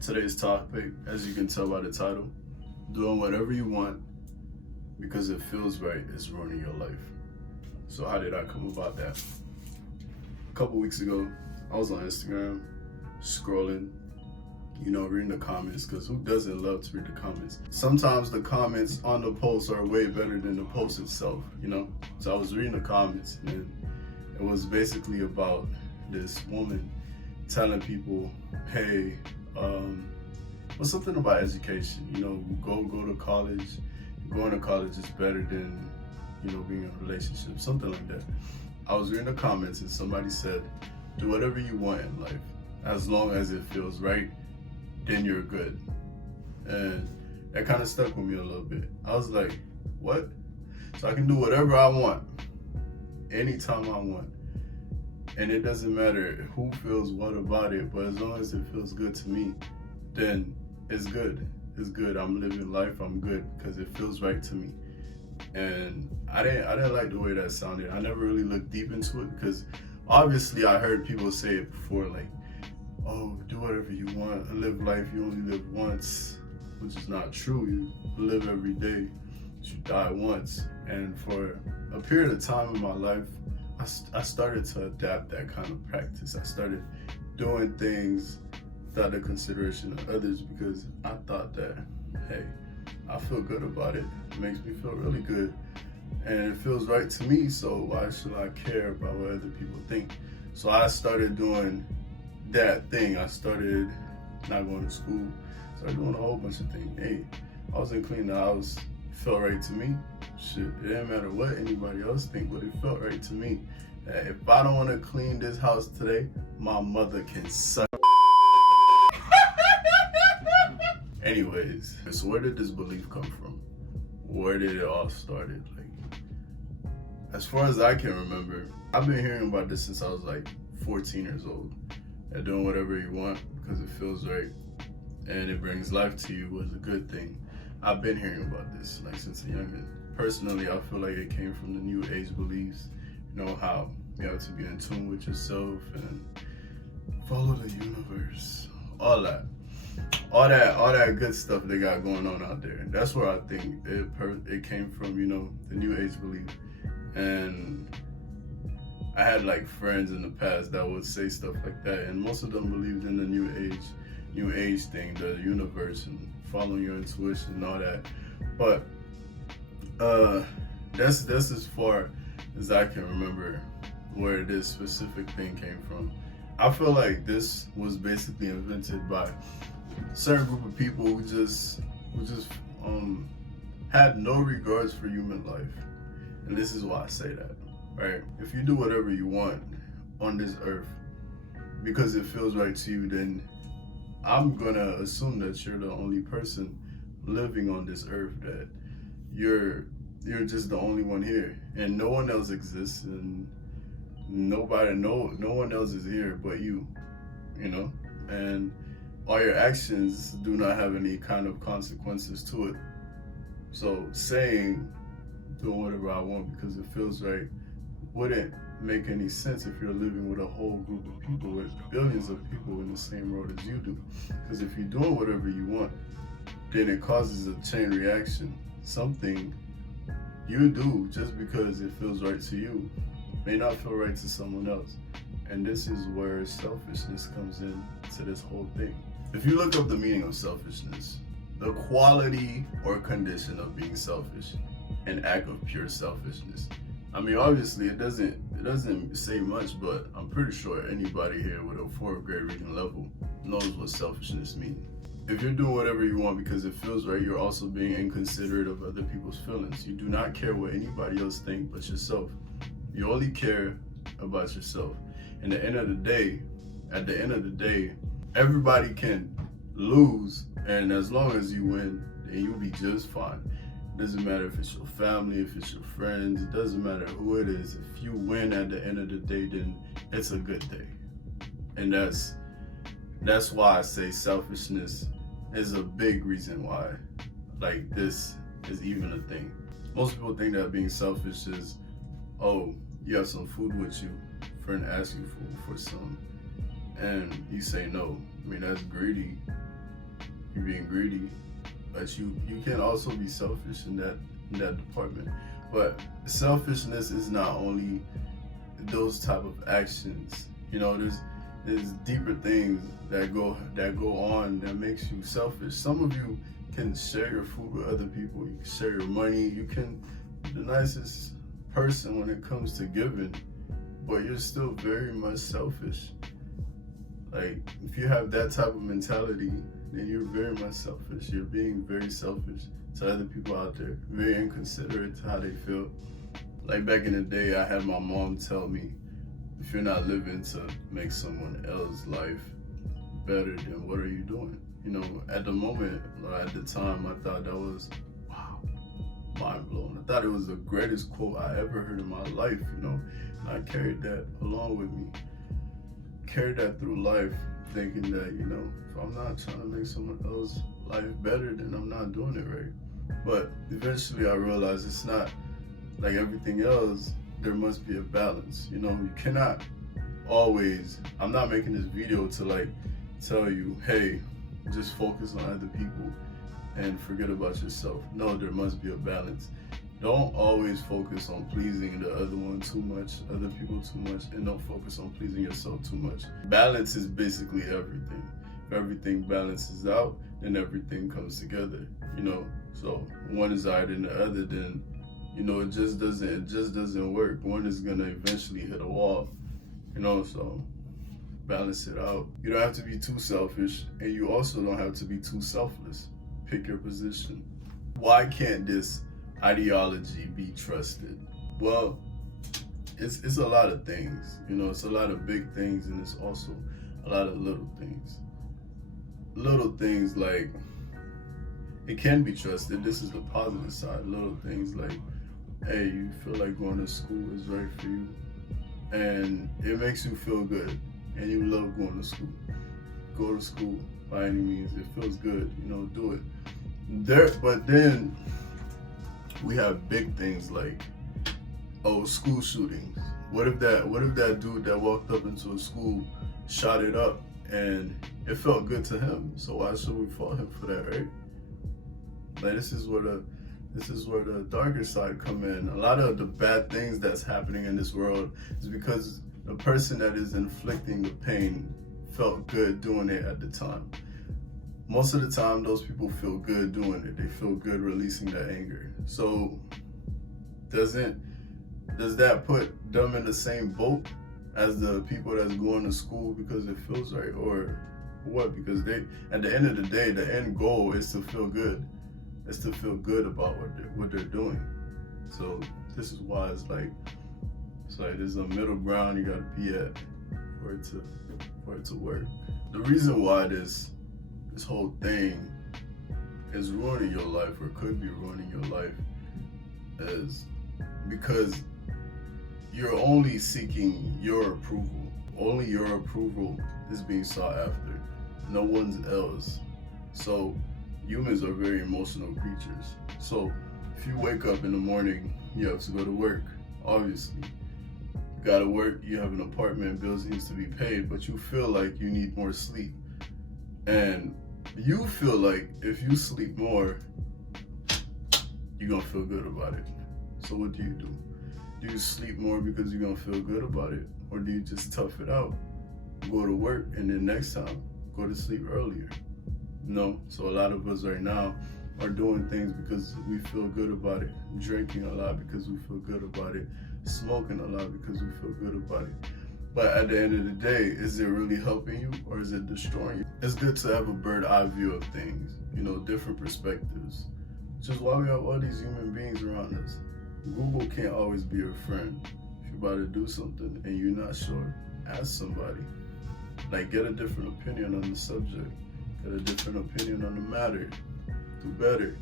Today's topic, as you can tell by the title, doing whatever you want because it feels right is ruining your life. So how did I come about that? A couple weeks ago, I was on Instagram scrolling, reading the comments, because who doesn't love to read the comments? Sometimes the comments on the post are way better than the post itself. So I was reading the comments, and it was basically about this woman telling people, hey, well, something about education, go to college. Going to college is better than, being in a relationship, something like that. I was reading the comments and somebody said, do whatever you want in life. As long as it feels right, then you're good. And that kind of stuck with me a little bit. I was like, what? So I can do whatever I want, anytime I want. And it doesn't matter who feels what about it, but as long as it feels good to me, then it's good. It's good. I'm living life. I'm good because it feels right to me. And I didn't like the way that sounded. I never really looked deep into it because obviously I heard people say it before, like, oh, do whatever you want, live life. You only live once, which is not true. You live every day. You die once. And for a period of time in my life, I started to adapt that kind of practice. I started doing things without the consideration of others because I thought that, hey, I feel good about it. It makes me feel really good. And it feels right to me, so why should I care about what other people think? So I started doing that thing. I started not going to school, started doing a whole bunch of things. Hey, I was in cleaning the house, it felt right to me. Shit, it didn't matter what anybody else think, but it felt right to me. If I don't want to clean this house today, my mother can suck. Anyways, so where did this belief come from? Where did it all started? Like, as far as I can remember, I've been hearing about this since I was like 14 years old. And doing whatever you want because it feels right and it brings life to you was a good thing. I've been hearing about this like since a youngin. Personally, I feel like it came from the New Age beliefs. How you have to be in tune with yourself and follow the universe, all that good stuff they got going on out there. That's where I think it came from. The New Age belief. And I had like friends in the past that would say stuff like that, and most of them believed in the New Age thing, the universe, and following your intuition and all that. But that's as far as I can remember where this specific thing came from. I feel like this was basically invented by a certain group of people who just had no regards for human life. And this is why I say that, right? If you do whatever you want on this earth because it feels right to you, then I'm gonna assume that you're the only person living on this earth, that you're just the only one here, and no one else exists, and no one else is here but you, and all your actions do not have any kind of consequences to it. So saying doing whatever I want because it feels right wouldn't make any sense if you're living with a whole group of people, with billions of people in the same road as you do. Because if you're doing whatever you want, then it causes a chain reaction. Something you do just because it feels right to you may not feel right to someone else. And this is where selfishness comes in to this whole thing. If you look up the meaning of selfishness, the quality or condition of being selfish, an act of pure selfishness. I mean, obviously it doesn't say much, but I'm pretty sure anybody here with a 4th grade reading level knows what selfishness means. If you're doing whatever you want because it feels right, you're also being inconsiderate of other people's feelings. You do not care what anybody else thinks but yourself. You only care about yourself. And at the end of the day, everybody can lose, and as long as you win, then you'll be just fine. It doesn't matter if it's your family, if it's your friends, it doesn't matter who it is. If you win at the end of the day, then it's a good day. And that's why I say selfishness is a big reason why like this is even a thing. Most people think that being selfish is, oh, you have some food with you, friend asks you for some, and you say no. I mean, that's greedy. you're being greedy, but you can also be selfish in that department. But selfishness is not only those type of actions. You know, there's deeper things that go on that makes you selfish. Some of you can share your food with other people. You can share your money. You can be the nicest person when it comes to giving, but you're still very much selfish. Like, if you have that type of mentality, then you're very much selfish. You're being very selfish to other people out there, very inconsiderate to how they feel. Like, back in the day, I had my mom tell me, if you're not living to make someone else's life better, then what are you doing? You know, at the moment, at the time, I thought that was, wow, mind blowing. I thought it was the greatest quote I ever heard in my life, you know, and I carried that along with me. Carried that through life, thinking that, you know, if I'm not trying to make someone else's life better, then I'm not doing it right. But eventually I realized it's not like everything else. There must be a balance. You know, you cannot always, I'm not making this video to like tell you, hey, just focus on other people and forget about yourself. No, there must be a balance. Don't always focus on pleasing the other one too much, other people too much, and don't focus on pleasing yourself too much. Balance is basically everything. If everything balances out, then everything comes together, you know? So one is higher than the other, then, you know, it just doesn't work. One is gonna eventually hit a wall, you know? So balance it out. You don't have to be too selfish, and you also don't have to be too selfless. Pick your position. Why can't this ideology be trusted? Well, it's a lot of things, you know. It's a lot of big things, and it's also a lot of little things. Little things like, it can be trusted. This is the positive side. Little things like, hey, you feel like going to school is right for you, and it makes you feel good, and you love going to school. Go to school by any means. It feels good, you know, do it. But then we have big things like, oh, school shootings. What if that dude that walked up into a school shot it up and it felt good to him? So why should we fault him for that, right? Like, this is where the darker side come in. A lot of the bad things that's happening in this world is because the person that is inflicting the pain felt good doing it at the time. Most of the time, those people feel good doing it. They feel good releasing that anger. So does that put them in the same boat as the people that's going to school because it feels right, or what? Because they, at the end of the day, the end goal is to feel good. It's to feel good about what they're doing. So this is why it's like there's a middle ground you gotta be at for it to work. The reason why this whole thing is ruining your life, or could be ruining your life, is because you're only seeking your approval. Only your approval is being sought after, no one's else. So humans are very emotional creatures. So if you wake up in the morning, you have to go to work, obviously. You gotta work, you have an apartment, bills needs to be paid, but you feel like you need more sleep. And you feel like if you sleep more, you're gonna feel good about it. So what do? Do you sleep more because you're gonna feel good about it? Or do you just tough it out, go to work, and then next time, go to sleep earlier? No. So a lot of us right now are doing things because we feel good about it, drinking a lot because we feel good about it, smoking a lot because we feel good about it. But at the end of the day, is it really helping you, or is it destroying you? It's good to have a bird's eye view of things, you know, different perspectives. Which is why we have all these human beings around us. Google can't always be your friend. If you're about to do something and you're not sure, ask somebody. Like, get a different opinion on the subject. Get a different opinion on the matter. Do better,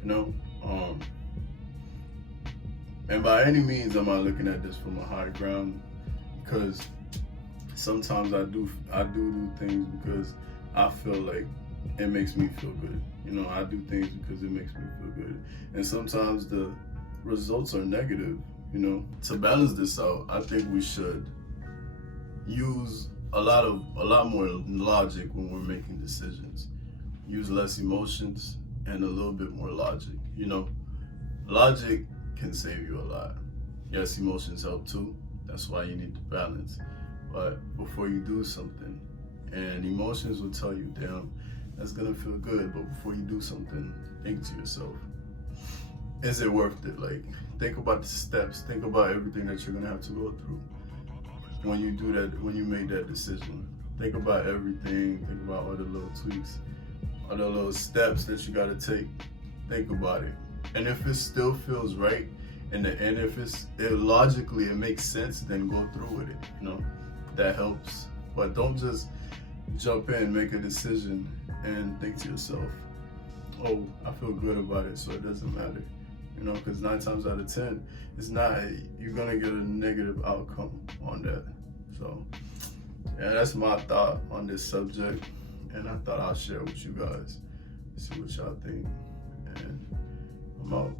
you know? And by any means, I'm not looking at this from a high ground, because sometimes I do things because I feel like it makes me feel good. You know, I do things because it makes me feel good. And sometimes the results are negative, you know. To balance this out, I think we should use a lot more logic when we're making decisions. use less emotions and a little bit more logic. You know, logic can save you a lot. Yes, emotions help too. That's why you need to balance. But before you do something, and emotions will tell you, damn, that's gonna feel good. But before you do something, think to yourself, is it worth it? Like, think about the steps, think about everything that you're gonna have to go through when you do that, when you make that decision. Think about everything, think about all the little tweaks, all the little steps that you gotta take. Think about it. And if it still feels right in the end, if it logically it makes sense, then go through with it. You know, that helps. But don't just jump in, make a decision, and think to yourself, oh, I feel good about it, so it doesn't matter. You know, because 9 times out of 10, it's not, you're gonna get a negative outcome on that. So, yeah, that's my thought on this subject, and I thought I'll share with you guys, see what y'all think, and I'm out.